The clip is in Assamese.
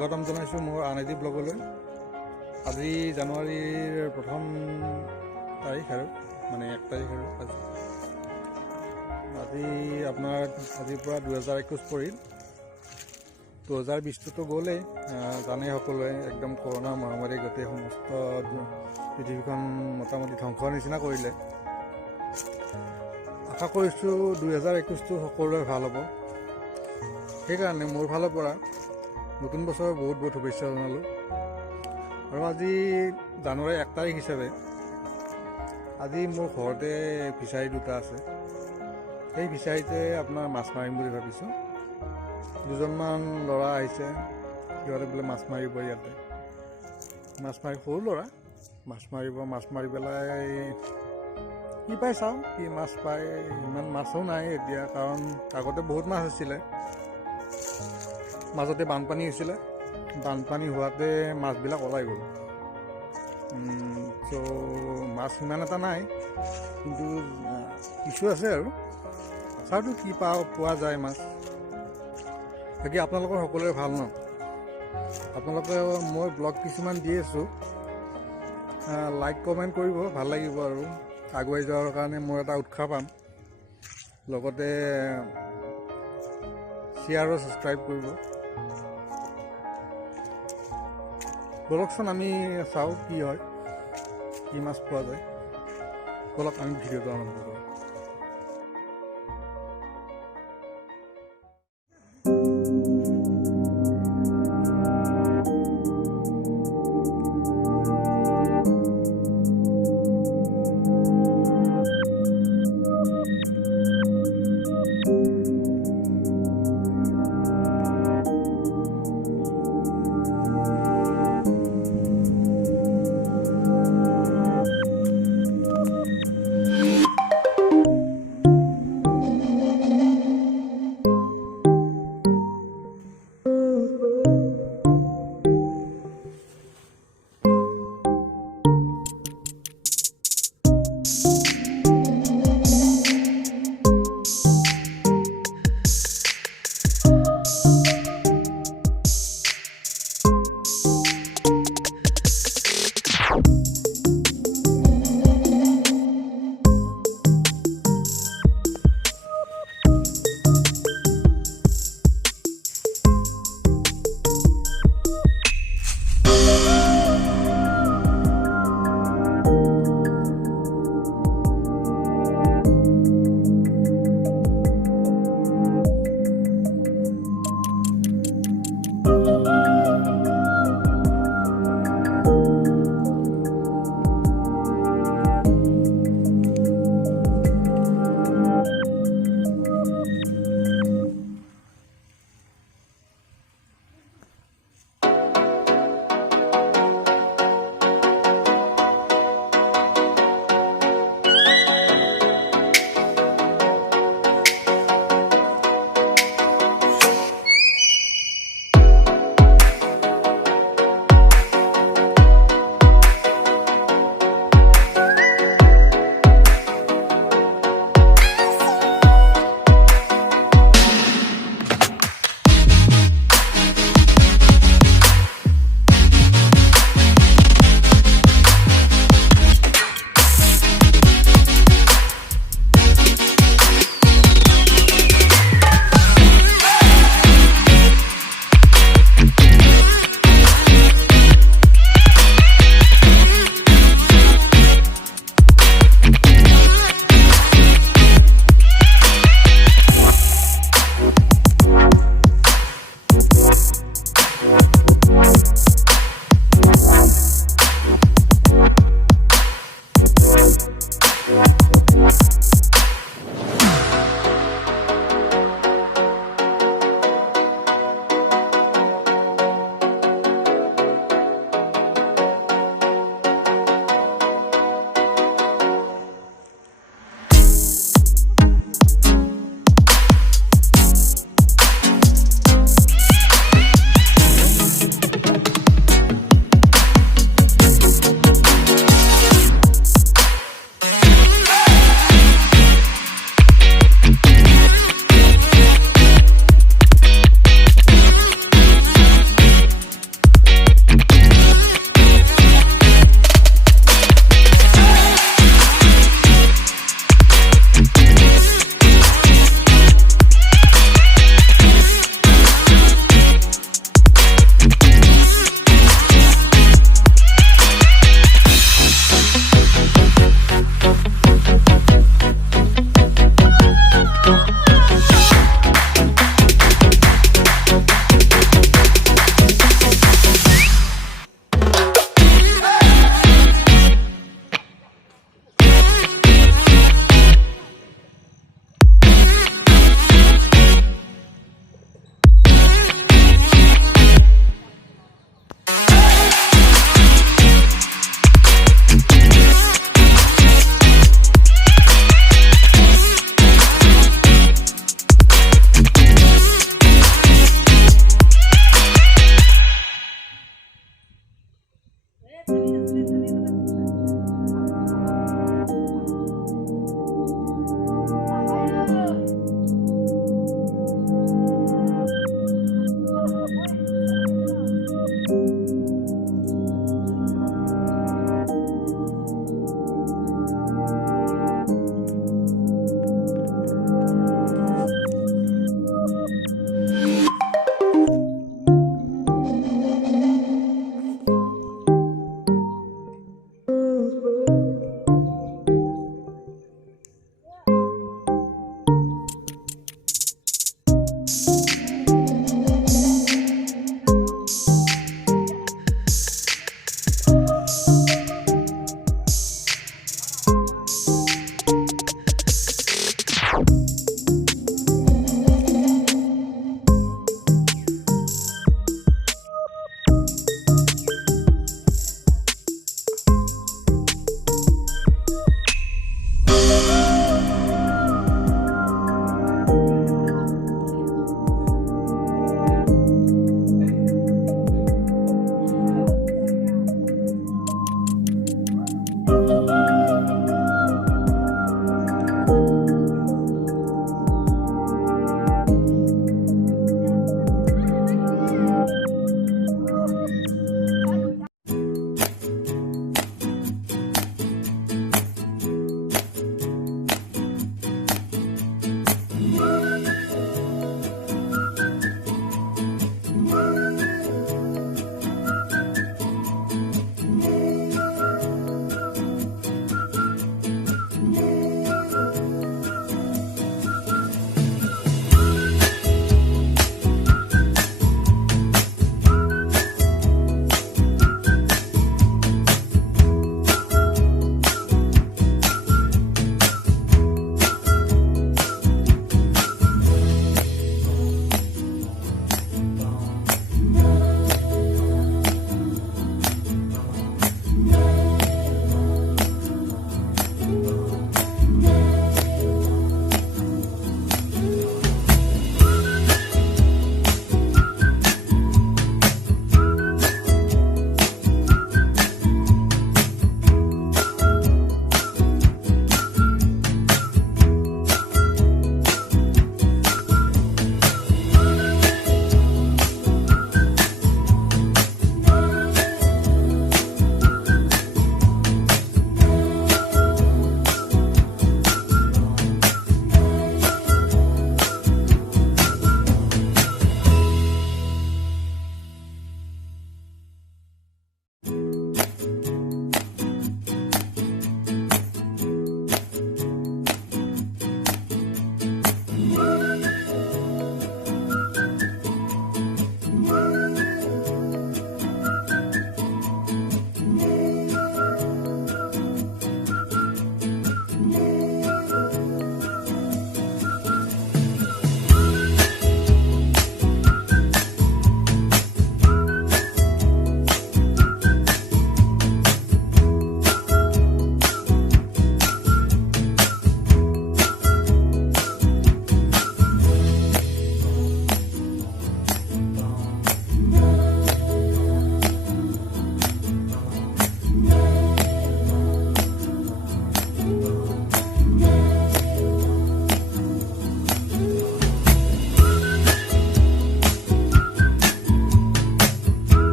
স্বাগতম জনাইছোঁ মোৰ আন এটি ব্লগলৈ। আজি জানুৱাৰীৰ প্ৰথম তাৰিখ আৰু মানে 1 তাৰিখ আৰু আজি আপোনাৰ আজিৰ পৰা 2021 পৰিল। 2020টো গ'লেই জানেই সকলোৱে, একদম কৰোণা মহামাৰী গোটেই সমস্ত পৃথিৱীখন মোটামুটি ধ্বংসৰ নিচিনা কৰিলে। আশা কৰিছোঁ 2021টো সকলোৰে ভাল হ'ব। সেইকাৰণে মোৰ ফালৰ পৰা নতুন বছৰৰ বহুত বহুত শুভেচ্ছা জনালোঁ। আৰু আজি জানুৱাৰী 1 তাৰিখ হিচাপে আজি মোৰ ঘৰতে ফিচাৰী দুটা আছে। সেই ফিচাৰীতে আপোনাৰ মাছ মাৰিম বুলি ভাবিছোঁ। দুজনমান ল'ৰা আহিছে, সিহঁতে বোলে মাছ মাৰিব ইয়াতে। মাছ মাৰি সৰু ল'ৰা মাছ মাৰি পেলাই কি পাই চাওঁ, কি মাছ পায়। ইমান মাছো নাই এতিয়া, কাৰণ আগতে বহুত মাছ আছিলে। মাজতে বানপানী হৈছিলে, বানপানী হোৱাতে মাছবিলাক ওলাই গ'ল। চ' মাছ সিমান এটা নাই, কিন্তু কিছু আছে আৰু চাওঁতো কি পোৱা যায় মাছ। বাকী আপোনালোকৰ সকলোৰে ভাল ন? আপোনালোকে মই ব্লগ কিছুমান দি আছোঁ, লাইক কমেণ্ট কৰিব, ভাল লাগিব আৰু আগুৱাই যোৱাৰ কাৰণে মই এটা উৎসাহ পাম। লগতে শ্বেয়াৰ আৰু ছাবস্ক্ৰাইব কৰিব। বলকচোন আমি চাওঁ কি হয়, কি মাছ পোৱা যায়। বলক আমি ভিডিঅ'টো আৰম্ভ কৰোঁ।